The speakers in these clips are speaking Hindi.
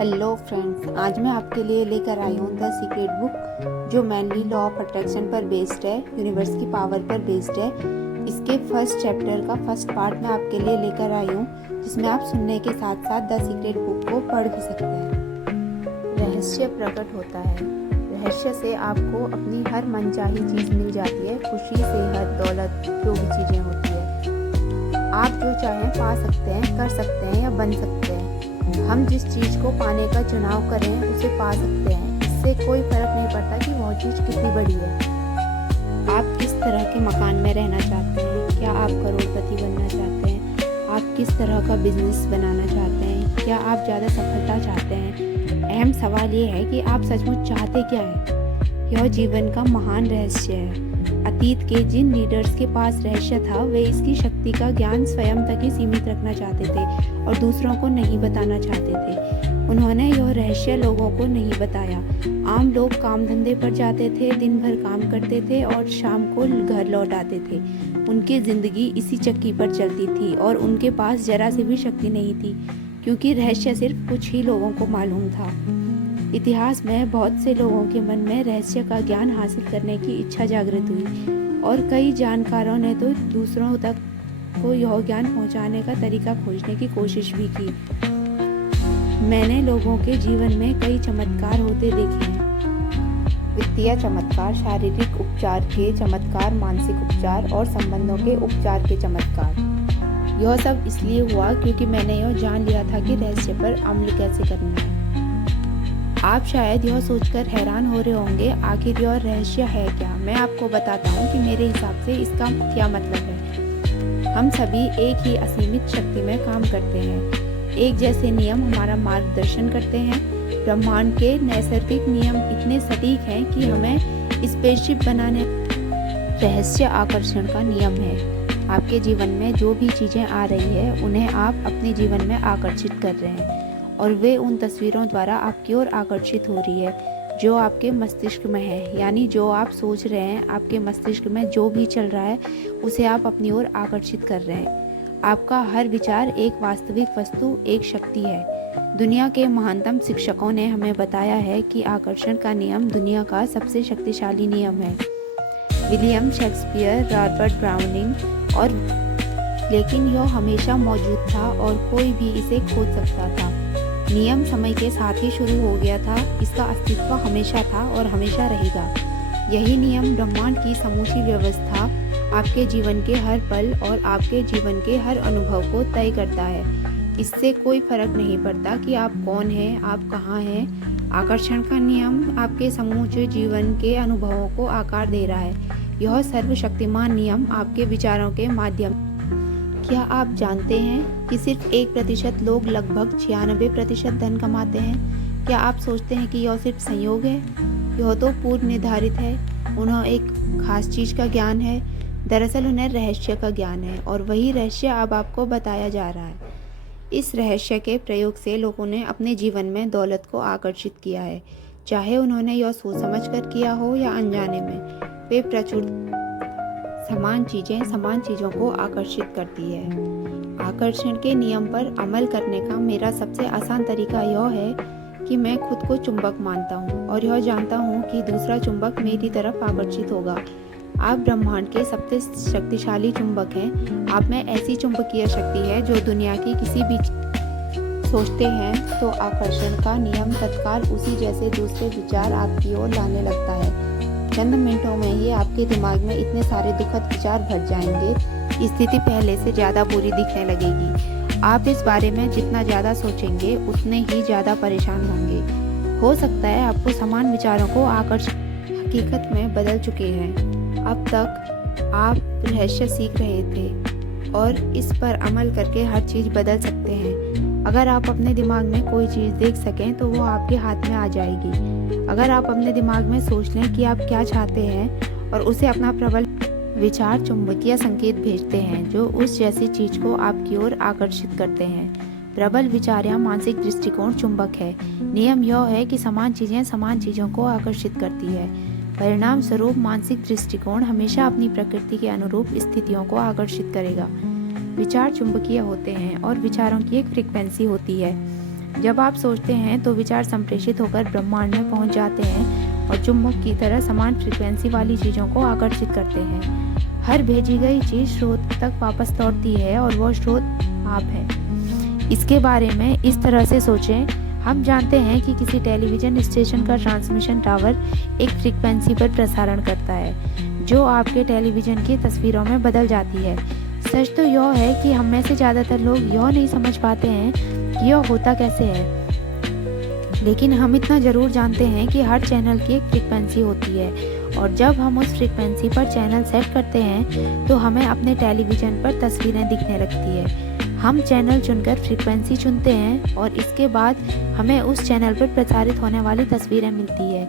हेलो फ्रेंड्स, आज मैं आपके लिए लेकर आई हूँ द सीक्रेट बुक, जो मेनली लॉ ऑफ अट्रैक्शन पर बेस्ड है, यूनिवर्स की पावर पर बेस्ड है। इसके फर्स्ट चैप्टर का फर्स्ट पार्ट मैं आपके लिए लेकर आई हूँ, जिसमें आप सुनने के साथ साथ द सीक्रेट बुक को पढ़ भी सकते हैं। रहस्य प्रकट होता है। रहस्य से आपको अपनी हर मनचाही चीज़ मिल जाती है, खुशी, सेहत, दौलत, जो भी चीज़ें होती है। आप जो चाहें पा सकते हैं, कर सकते हैं या बन सकते हैं। हम जिस चीज़ को पाने का चुनाव करें उसे पा सकते हैं। इससे कोई फर्क नहीं पड़ता कि वह चीज़ कितनी बड़ी है। आप किस तरह के मकान में रहना चाहते हैं? क्या आप करोड़पति बनना चाहते हैं? आप किस तरह का बिजनेस बनाना चाहते हैं? क्या आप ज़्यादा सफलता चाहते हैं? अहम सवाल ये है कि आप सचमुच चाहते क्या हैं? यह जीवन का महान रहस्य है। अतीत के जिन लीडर्स के पास रहस्य था, वे इसकी शक्ति का ज्ञान स्वयं तक ही सीमित रखना चाहते थे और दूसरों को नहीं बताना चाहते थे। उन्होंने यह रहस्य लोगों को नहीं बताया। आम लोग काम धंधे पर जाते थे, दिन भर काम करते थे और शाम को घर लौट आते थे। उनकी जिंदगी इसी चक्की पर चलती थी और उनके पास जरा सी भी शक्ति नहीं थी, क्योंकि रहस्य सिर्फ कुछ ही लोगों को मालूम था। इतिहास में बहुत से लोगों के मन में रहस्य का ज्ञान हासिल करने की इच्छा जागृत हुई और कई जानकारों ने तो दूसरों तक को यह ज्ञान पहुंचाने का तरीका खोजने की कोशिश भी की। मैंने लोगों के जीवन में कई चमत्कार होते देखे हैं। वित्तीय चमत्कार, शारीरिक उपचार के चमत्कार, मानसिक उपचार और संबंधों के उपचार के चमत्कार। यह सब इसलिए हुआ क्योंकि मैंने यह जान लिया था कि रहस्य पर अमल कैसे करना है। आप शायद यह सोचकर हैरान हो रहे होंगे, आखिर यह रहस्य है क्या? मैं आपको बताता हूँ कि मेरे हिसाब से इसका क्या मतलब है। हम सभी एक ही असीमित शक्ति में काम करते हैं। एक जैसे नियम हमारा मार्गदर्शन करते हैं। ब्रह्मांड के नैसर्गिक नियम इतने सटीक हैं कि हमें स्पेसशिप बनाने। रहस्य आकर्षण का नियम है। आपके जीवन में जो भी चीज़ें आ रही है, उन्हें आप अपने जीवन में आकर्षित कर रहे हैं और वे उन तस्वीरों द्वारा आपकी ओर आकर्षित हो रही है जो आपके मस्तिष्क में है। यानी जो आप सोच रहे हैं, आपके मस्तिष्क में जो भी चल रहा है, उसे आप अपनी ओर आकर्षित कर रहे हैं। आपका हर विचार एक वास्तविक वस्तु, एक शक्ति है। दुनिया के महानतम शिक्षकों ने हमें बताया है कि आकर्षण का नियम दुनिया का सबसे शक्तिशाली नियम है। विलियम शेक्सपियर, रॉबर्ट ब्राउनिंग और लेकिन यह हमेशा मौजूद था और कोई भी इसे खोज सकता था। नियम समय के साथ ही शुरू हो गया था। इसका अस्तित्व हमेशा था और हमेशा रहेगा। यही नियम ब्रह्मांड की समूची व्यवस्था, आपके जीवन के हर पल और आपके जीवन के हर अनुभव को तय करता है। इससे कोई फर्क नहीं पड़ता कि आप कौन हैं, आप कहाँ हैं। आकर्षण का नियम आपके समूचे जीवन के अनुभवों को आकार दे रहा है। यह सर्वशक्तिमान नियम आपके विचारों के माध्यम। क्या आप जानते हैं कि सिर्फ 1% लोग लगभग 96% धन कमाते हैं? क्या आप सोचते हैं कि यह सिर्फ संयोग है? यह तो पूर्व निर्धारित है। उन्हें एक खास चीज़ का ज्ञान है। दरअसल उन्हें रहस्य का ज्ञान है और वही रहस्य अब आपको बताया जा रहा है। इस रहस्य के प्रयोग से लोगों ने अपने जीवन में दौलत को आकर्षित किया है, चाहे उन्होंने यह सोच समझ कर किया हो या अनजाने में। वे प्रचुर समान चीज़ें समान चीज़ों को आकर्षित करती है। आकर्षण के नियम पर अमल करने का मेरा सबसे आसान तरीका यह है कि मैं खुद को चुंबक मानता हूँ और यह जानता हूँ कि दूसरा चुंबक मेरी तरफ आकर्षित होगा। आप ब्रह्मांड के सबसे शक्तिशाली चुंबक हैं। आप में ऐसी चुंबकीय शक्ति है जो दुनिया की किसी भी सोचते हैं तो आकर्षण का नियम तत्काल उसी जैसे दूसरे विचार आपकी ओर लाने लगता है। चंद मिनटों में ही आपके दिमाग में इतने सारे दुखद विचार भर जाएंगे, स्थिति पहले से ज़्यादा बुरी दिखने लगेगी। आप इस बारे में जितना ज़्यादा सोचेंगे, उतने ही ज़्यादा परेशान होंगे। हो सकता है आपको समान विचारों को आकर्षण हकीकत में बदल चुके हैं। अब तक आप रहस्य सीख रहे थे और इस पर अमल करके हर चीज़ बदल सकते हैं। अगर आप अपने दिमाग में कोई चीज़ देख सकें तो वो आपके हाथ में आ जाएगी। अगर आप अपने दिमाग में सोच लें कि आप क्या चाहते हैं और उसे अपना प्रबल विचार चुंबकीय संकेत भेजते हैं जो उस जैसी चीज़ को आपकी ओर आकर्षित करते हैं। प्रबल विचार या मानसिक दृष्टिकोण चुंबक है। नियम यह है कि समान चीज़ें समान चीज़ों को आकर्षित करती है। परिणाम स्वरूप मानसिक दृष्टिकोण हमेशा अपनी प्रकृति के अनुरूप स्थितियों को आकर्षित करेगा। विचार चुंबकीय होते हैं और विचारों की एक फ्रीक्वेंसी होती है। जब आप सोचते हैं तो विचार संप्रेषित होकर ब्रह्मांड में पहुंच जाते हैं और चुंबक की तरह समान फ्रीक्वेंसी वाली चीज़ों को आकर्षित करते हैं। हर भेजी गई चीज़ स्रोत तक वापस लौटती है और वह स्रोत आप हैं। इसके बारे में इस तरह से सोचें, हम जानते हैं कि किसी टेलीविज़न स्टेशन का ट्रांसमिशन टावर एक फ्रीक्वेंसी पर प्रसारण करता है जो आपके टेलीविज़न की तस्वीरों में बदल जाती है। सच तो यह है कि हम में से ज़्यादातर लोग यह नहीं समझ पाते हैं कि यह होता कैसे है, लेकिन हम इतना ज़रूर जानते हैं कि हर चैनल की एक फ्रीक्वेंसी होती है और जब हम उस फ्रीक्वेंसी पर चैनल सेट करते हैं तो हमें अपने टेलीविज़न पर तस्वीरें दिखने लगती है। हम चैनल चुनकर फ्रीक्वेंसी चुनते हैं और इसके बाद हमें उस चैनल पर प्रसारित होने वाली तस्वीरें मिलती है।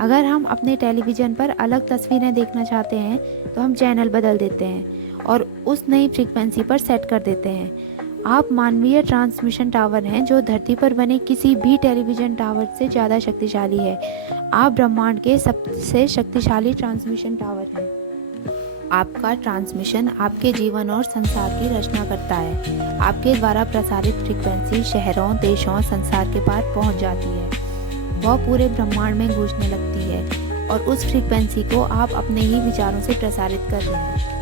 अगर हम अपने टेलीविज़न पर अलग तस्वीरें देखना चाहते हैं तो हम चैनल बदल देते हैं और उस नई फ्रीक्वेंसी पर सेट कर देते हैं। आप मानवीय ट्रांसमिशन टावर हैं जो धरती पर बने किसी भी टेलीविज़न टावर से ज़्यादा शक्तिशाली है। आप ब्रह्मांड के सबसे शक्तिशाली ट्रांसमिशन टावर हैं। आपका ट्रांसमिशन आपके जीवन और संसार की रचना करता है। आपके द्वारा प्रसारित फ्रीक्वेंसी शहरों, देशों, संसार के पार पहुंच जाती है। वह पूरे ब्रह्मांड में गूंजने लगती है और उस फ्रीक्वेंसी को आप अपने ही विचारों से प्रसारित कर रहे हैं।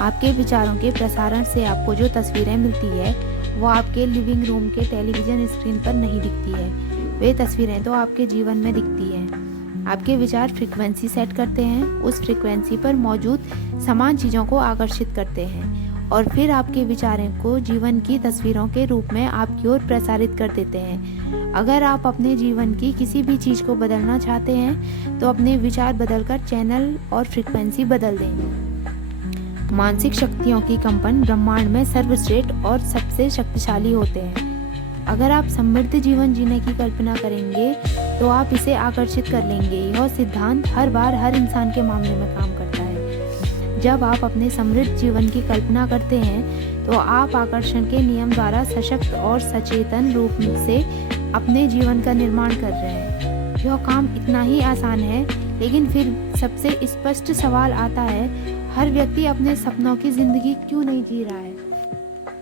आपके विचारों के प्रसारण से आपको जो तस्वीरें मिलती है वो आपके लिविंग रूम के टेलीविज़न स्क्रीन पर नहीं दिखती है। वे तस्वीरें तो आपके जीवन में दिखती हैं। आपके विचार फ्रीक्वेंसी सेट करते हैं, उस फ्रीक्वेंसी पर मौजूद समान चीज़ों को आकर्षित करते हैं और फिर आपके विचारों को जीवन की तस्वीरों के रूप में आपकी ओर प्रसारित कर देते हैं। अगर आप अपने जीवन की किसी भी चीज़ को बदलना चाहते हैं तो अपने विचार बदलकर चैनल और फ्रीक्वेंसी बदल दें। मानसिक शक्तियों की कंपन ब्रह्मांड में सर्वश्रेष्ठ और सबसे शक्तिशाली होते हैं। अगर आप समृद्ध जीवन जीने की कल्पना करेंगे तो आप इसे आकर्षित कर लेंगे। यह सिद्धांत हर बार हर इंसान के मामले में काम करता है। जब आप अपने समृद्ध जीवन की कल्पना करते हैं तो आप आकर्षण के नियम द्वारा सशक्त और सचेतन रूप से अपने जीवन का निर्माण कर रहे हैं। यह काम इतना ही आसान है, लेकिन फिर सबसे स्पष्ट सवाल आता है, हर व्यक्ति अपने सपनों की जिंदगी क्यों नहीं जी रहा है?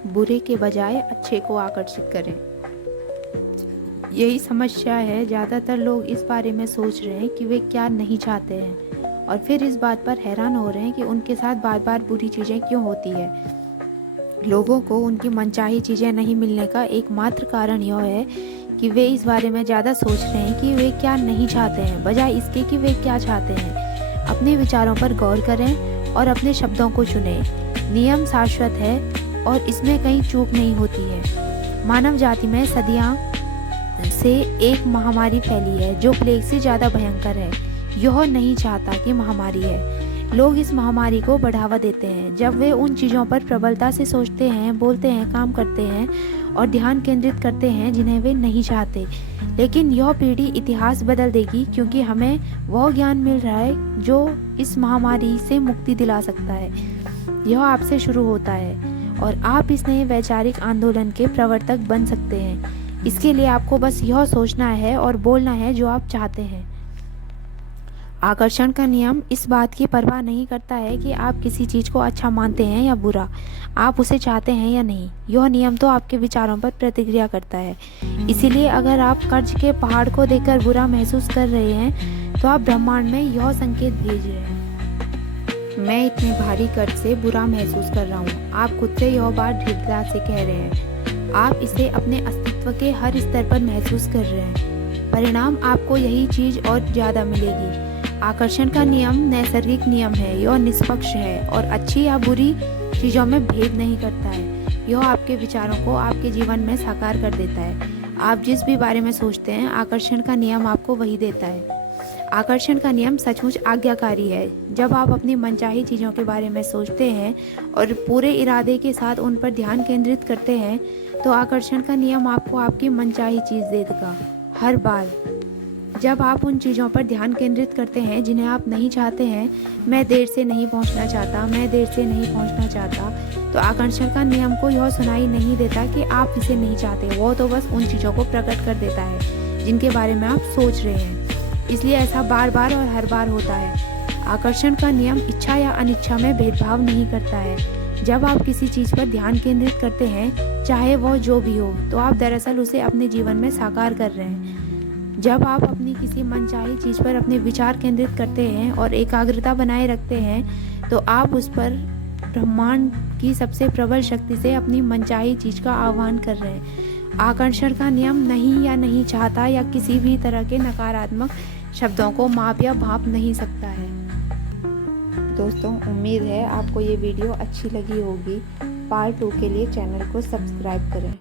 बुरे के बजाय अच्छे को आकर्षित करें। यही समस्या है। ज़्यादातर लोग इस बारे में सोच रहे हैं कि वे क्या नहीं चाहते हैं और फिर इस बात पर हैरान हो रहे हैं कि उनके साथ बार बार बुरी चीज़ें क्यों होती है। लोगों को उनकी मनचाही चीज़ें नहीं मिलने का एकमात्र कारण यह है कि वे इस बारे में ज़्यादा सोच रहे हैं कि वे क्या नहीं चाहते हैं, बजाय इसके कि वे क्या चाहते हैं। अपने विचारों पर गौर करें और अपने शब्दों को चुनें। नियम शाश्वत है और इसमें कहीं चूक नहीं होती है। मानव जाति में सदियों से एक महामारी फैली है जो प्लेग से ज़्यादा भयंकर है। यह नहीं चाहता कि महामारी है। लोग इस महामारी को बढ़ावा देते हैं। जब वे उन चीज़ों पर प्रबलता से सोचते हैं, बोलते हैं, काम करते हैं और ध्यान केंद्रित करते हैं जिन्हें वे नहीं चाहते। लेकिन यह पीढ़ी इतिहास बदल देगी, क्योंकि हमें वह ज्ञान मिल रहा है जो इस महामारी से मुक्ति दिला सकता है। यह आपसे शुरू होता है और आप इस नए वैचारिक आंदोलन के प्रवर्तक बन सकते हैं। इसके लिए आपको बस यह सोचना है और बोलना है जो आप चाहते हैं। आकर्षण का नियम इस बात की परवाह नहीं करता है कि आप किसी चीज़ को अच्छा मानते हैं या बुरा, आप उसे चाहते हैं या नहीं। यह नियम तो आपके विचारों पर प्रतिक्रिया करता है। इसीलिए अगर आप कर्ज के पहाड़ को देखकर बुरा महसूस कर रहे हैं तो आप ब्रह्मांड में यह संकेत भेज रहे हैं, मैं इतने भारी कर्ज से बुरा महसूस कर रहा हूँ। आप खुद से यह बात दृढ़ता से कह रहे हैं। आप इसे अपने अस्तित्व के हर स्तर पर महसूस कर रहे हैं। परिणाम आपको यही चीज़ और ज़्यादा मिलेगी। आकर्षण का नियम नैसर्गिक नियम है। यह निष्पक्ष है और अच्छी या बुरी चीज़ों में भेद नहीं करता है। यह आपके विचारों को आपके जीवन में साकार कर देता है। आप जिस भी बारे में सोचते हैं, आकर्षण का नियम आपको वही देता है। आकर्षण का नियम सचमुच आज्ञाकारी है। जब आप अपनी मनचाही चीज़ों के बारे में सोचते हैं और पूरे इरादे के साथ उन पर ध्यान केंद्रित करते हैं तो आकर्षण का नियम आपको आपकी मनचाही चीज़ दे देगा। हर बार जब आप उन चीज़ों पर ध्यान केंद्रित करते हैं जिन्हें आप नहीं चाहते हैं, मैं देर से नहीं पहुंचना चाहता, मैं देर से नहीं पहुंचना चाहता, तो आकर्षण का नियम को यह सुनाई नहीं देता कि आप इसे नहीं चाहते। वो तो बस उन चीज़ों को प्रकट कर देता है जिनके बारे में आप सोच रहे हैं। इसलिए ऐसा बार बार और हर बार होता है। आकर्षण का नियम इच्छा या अनिच्छा में भेदभाव नहीं करता है। जब आप किसी चीज़ पर ध्यान केंद्रित करते हैं, चाहे वह जो भी हो, तो आप दरअसल उसे अपने जीवन में साकार कर रहे हैं। जब आप अपनी किसी मनचाही चीज़ पर अपने विचार केंद्रित करते हैं और एकाग्रता बनाए रखते हैं, तो आप उस पर ब्रह्मांड की सबसे प्रबल शक्ति से अपनी मनचाही चीज़ का आह्वान कर रहे हैं। आकर्षण का नियम नहीं या नहीं चाहता या किसी भी तरह के नकारात्मक शब्दों को माप या भाप नहीं सकता है। दोस्तों, उम्मीद है आपको ये वीडियो अच्छी लगी होगी। पार्ट 2 के लिए चैनल को सब्सक्राइब करें।